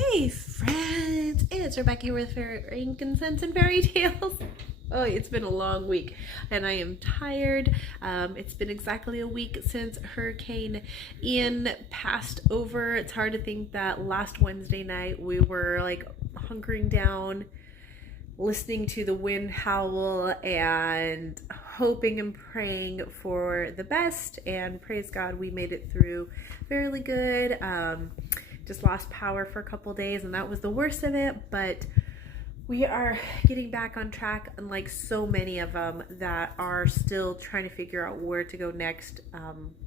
Hey friends, it's Rebecca here with Frankincense and Fairy Tales. Oh, it's been a long week and I am tired. It's been exactly a week since Hurricane Ian passed over. It's hard to think that last Wednesday night we were like hunkering down, listening to the wind howl and hoping and praying for the best, and praise God we made it through fairly good. Just lost power for a couple days and that was the worst of it, but we are getting back on track, unlike so many of them that are still trying to figure out where to go next,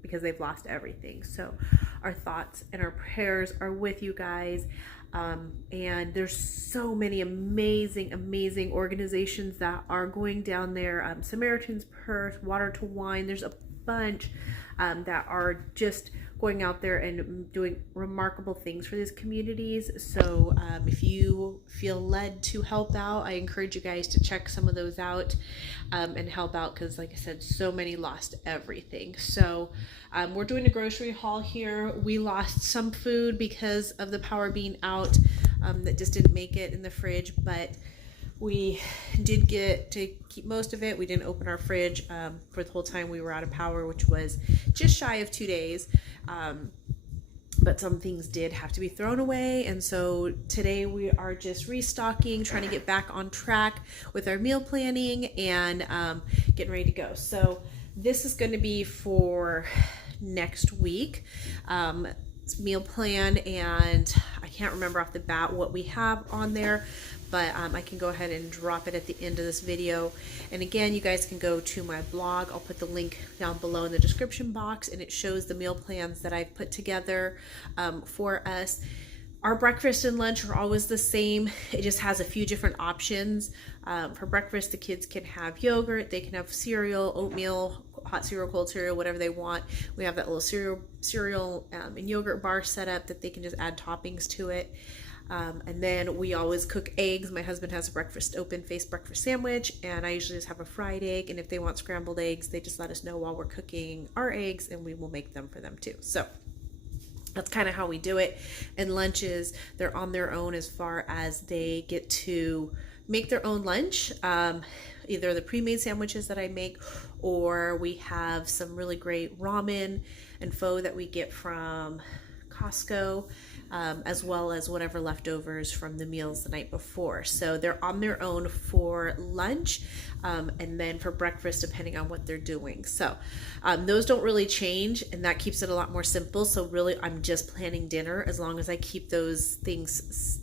because they've lost everything. So our thoughts and our prayers are with you guys. And there's so many amazing organizations that are going down there. Samaritan's Purse, Water to Wine, there's a bunch that are just going out there and doing remarkable things for these communities. So if you feel led to help out, I encourage you guys to check some of those out and help out, because like I said, so many lost everything. So we're doing a grocery haul here. We lost some food because of the power being out, that just didn't make it in the fridge, but we did get to keep most of it. We didn't open our fridge for the whole time we were out of power, which was just shy of 2 days. But some things did have to be thrown away. And so today we are just restocking, trying to get back on track with our meal planning and getting ready to go. So this is going to be for next week. Meal plan, and I can't remember off the bat what we have on there, but I can go ahead and drop it at the end of this video. And again, you guys can go to my blog. I'll put the link down below in the description box, and it shows the meal plans that I've put together for us. Our breakfast and lunch are always the same. It just has a few different options. For breakfast, the kids can have yogurt, they can have cereal, oatmeal, hot cereal, cold cereal, whatever they want. We have that little cereal and yogurt bar set up that they can just add toppings to it. And then we always cook eggs. My husband has a breakfast open-faced breakfast sandwich, and I usually just have a fried egg. And if they want scrambled eggs, they just let us know while we're cooking our eggs, and we will make them for them too. So that's kind of how we do it. And lunches, they're on their own as far as they get to make their own lunch. Either the pre-made sandwiches that I make, or we have some really great ramen and pho that we get from Costco, as well as whatever leftovers from the meals the night before. So they're on their own for lunch, and then for breakfast, depending on what they're doing. So those don't really change, and that keeps it a lot more simple. So really, I'm just planning dinner as long as I keep those things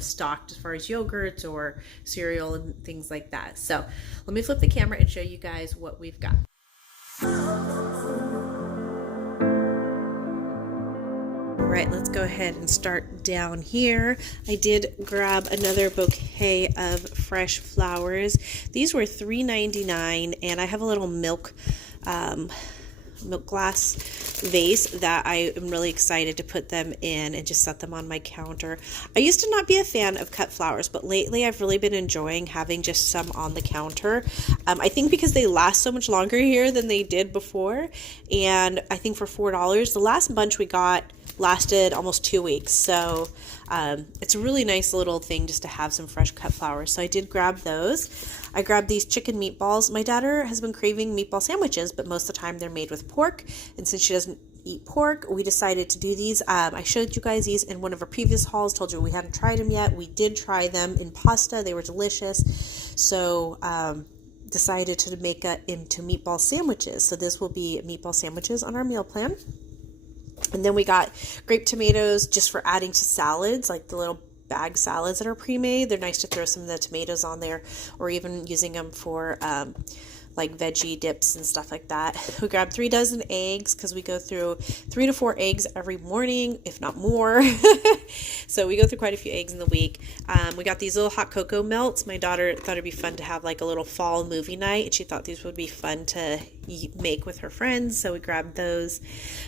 stocked as far as yogurts or cereal and things like that. So let me flip the camera and show you guys what we've got. All right, let's go ahead and start down here. I did grab another bouquet of fresh flowers. These were $3.99, and I have a little milk glass vase that I am really excited to put them in and just set them on my counter. I used to not be a fan of cut flowers, but lately I've really been enjoying having just some on the counter. I think because they last so much longer here than they did before, and I think for $4, the last bunch we got lasted almost 2 weeks. So it's a really nice little thing just to have some fresh cut flowers. So I did grab those. I grabbed these chicken meatballs. My daughter has been craving meatball sandwiches, but most of the time they're made with pork. And since she doesn't eat pork, we decided to do these. I showed you guys these in one of our previous hauls, told you we hadn't tried them yet. We did try them in pasta. They were delicious. So decided to make it into meatball sandwiches. So this will be meatball sandwiches on our meal plan. And then we got grape tomatoes just for adding to salads, like the little bag salads that are pre-made. They're nice to throw some of the tomatoes on there, or even using them for like veggie dips and stuff like that. We grabbed 3 dozen eggs because we go through 3 to 4 eggs every morning, if not more. So we go through quite a few eggs in the week. We got these little hot cocoa melts. My daughter thought it'd be fun to have like a little fall movie night, and she thought these would be fun to make with her friends, so we grabbed those.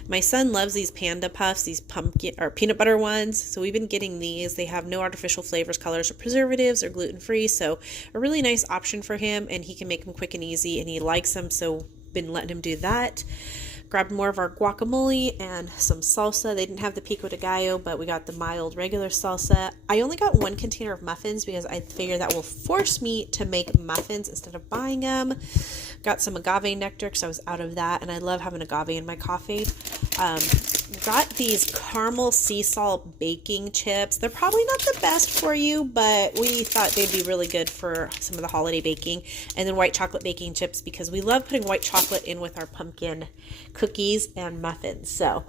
My son loves these panda puffs, these pumpkin or peanut butter ones, so we've been getting these. They have no artificial flavors, colors, or preservatives. They're gluten-free, so a really nice option for him, and he can make them quick and easy, and he likes them, so been letting him do that. Grabbed more of our guacamole and some salsa. They didn't have the pico de gallo, but we got the mild regular salsa. I only got 1 container of muffins because I figured that will force me to make muffins instead of buying them. Got some agave nectar because I was out of that, and I love having agave in my coffee. Got these caramel sea salt baking chips. They're probably not the best for you, but we thought they'd be really good for some of the holiday baking. And then white chocolate baking chips because we love putting white chocolate in with our pumpkin cookies and muffins. So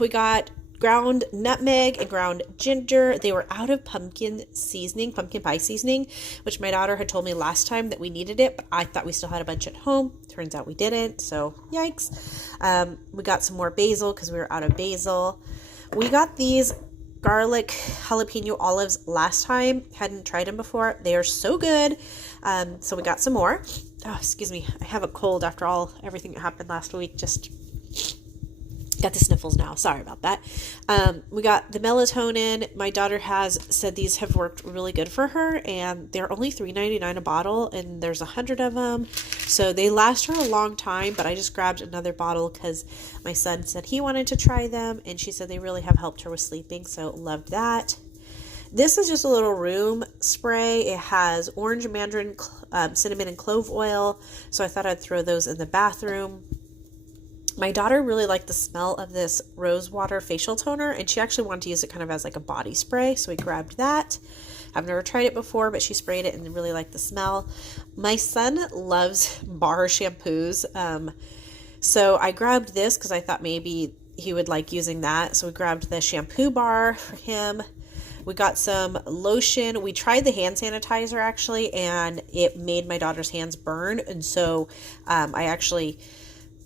we got ground nutmeg and ground ginger. They were out of pumpkin seasoning, pumpkin pie seasoning, which my daughter had told me last time that we needed it, but I thought we still had a bunch at home. Turns out we didn't, so yikes. We got some more basil because we were out of basil. We got these garlic jalapeno olives last time. Hadn't tried them before. They are so good. So we got some more. Oh, excuse me. I have a cold after everything that happened last week. Just got the sniffles now. Sorry about that. We got the melatonin. My daughter has said these have worked really good for her, and they're only $3.99 a bottle, and there's 100 of them. So they last her a long time, but I just grabbed another bottle because my son said he wanted to try them, and she said they really have helped her with sleeping, so loved that. This is just a little room spray. It has orange, mandarin, cinnamon, and clove oil, so I thought I'd throw those in the bathroom. My daughter really liked the smell of this rose water facial toner, and she actually wanted to use it kind of as like a body spray, so we grabbed that. I've never tried it before, but she sprayed it and really liked the smell. My son loves bar shampoos, so I grabbed this because I thought maybe he would like using that, so we grabbed the shampoo bar for him. We got some lotion. We tried the hand sanitizer actually, and it made my daughter's hands burn, and so I actually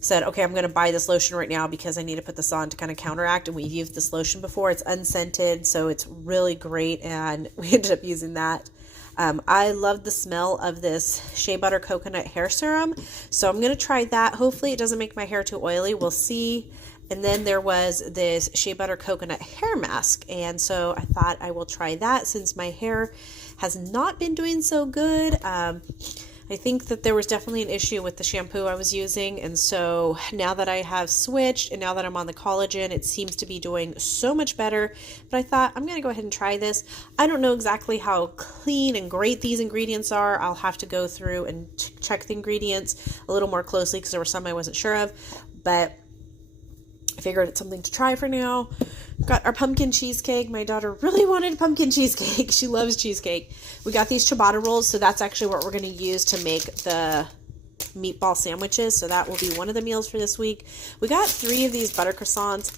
said, okay, I'm going to buy this lotion right now because I need to put this on to kind of counteract. And we've used this lotion before. It's unscented, so it's really great. And we ended up using that. I love the smell of this Shea Butter Coconut Hair Serum. So I'm going to try that. Hopefully it doesn't make my hair too oily. We'll see. And then there was this Shea Butter Coconut Hair Mask. And so I thought I will try that since my hair has not been doing so good. I think that there was definitely an issue with the shampoo I was using, and so now that I have switched and now that I'm on the collagen, it seems to be doing so much better. But I thought I'm going to go ahead and try this. I don't know exactly how clean and great these ingredients are. I'll have to go through and check the ingredients a little more closely because there were some I wasn't sure of, but I figured it's something to try for now. Got our pumpkin cheesecake. My daughter really wanted pumpkin cheesecake. She loves cheesecake. We got these ciabatta rolls, so that's actually what we're going to use to make the meatball sandwiches. So that will be one of the meals for this week. We got 3 of these butter croissants.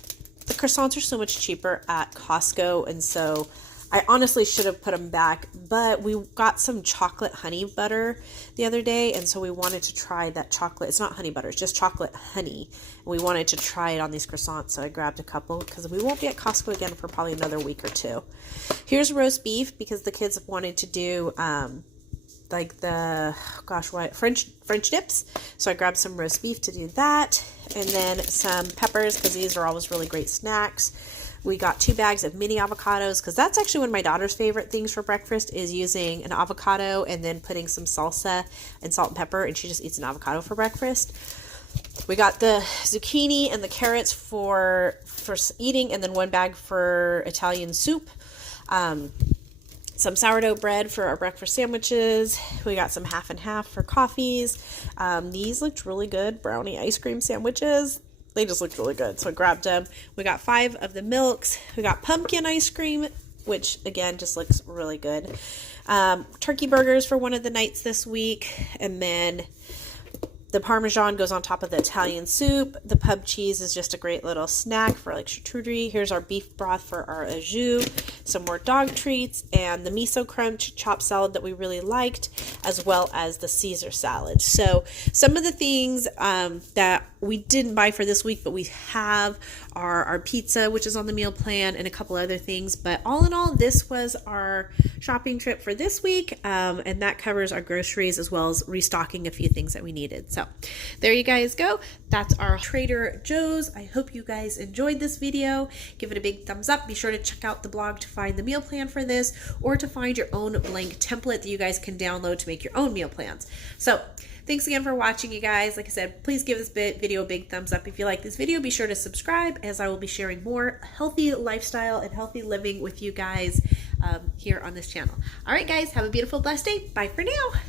The croissants are so much cheaper at Costco, and so I honestly should have put them back, but we got some chocolate honey butter the other day, and so we wanted to try that chocolate. It's not honey butter, it's just chocolate honey. And we wanted to try it on these croissants, so I grabbed a couple because we won't be at Costco again for probably another week or 2. Here's roast beef because the kids wanted to do like the, French dips. So I grabbed some roast beef to do that, and then some peppers because these are always really great snacks. We got 2 bags of mini avocados because that's actually one of my daughter's favorite things for breakfast is using an avocado and then putting some salsa and salt and pepper, and she just eats an avocado for breakfast. We got the zucchini and the carrots for eating, and then 1 bag for Italian soup. Some sourdough bread for our breakfast sandwiches. We got some half and half for coffees. These looked really good, brownie ice cream sandwiches. They just looked really good, so I grabbed them. We got 5 of the milks. We got pumpkin ice cream, which again just looks really good. Turkey burgers for one of the nights this week, and then the Parmesan goes on top of the Italian soup. The pub cheese is just a great little snack for like charcuterie. Here's our beef broth for our au jus, some more dog treats, and the miso crunch chopped salad that we really liked, as well as the Caesar salad. So some of the things that we didn't buy for this week, but we have our pizza, which is on the meal plan, and a couple other things. But all in all, this was our shopping trip for this week, and that covers our groceries as well as restocking a few things that we needed. So there you guys go. That's our Trader Joe's. I hope you guys enjoyed this video. Give it a big thumbs up. Be sure to check out the blog to find the meal plan for this, or to find your own blank template that you guys can download to make your own meal plans. So Thanks again for watching, you guys. Like I said, please give this video a big thumbs up if you like this video. Be sure to subscribe, as I will be sharing more healthy lifestyle and healthy living with you guys here on this channel. All right, guys, have a beautiful, blessed day. Bye for now.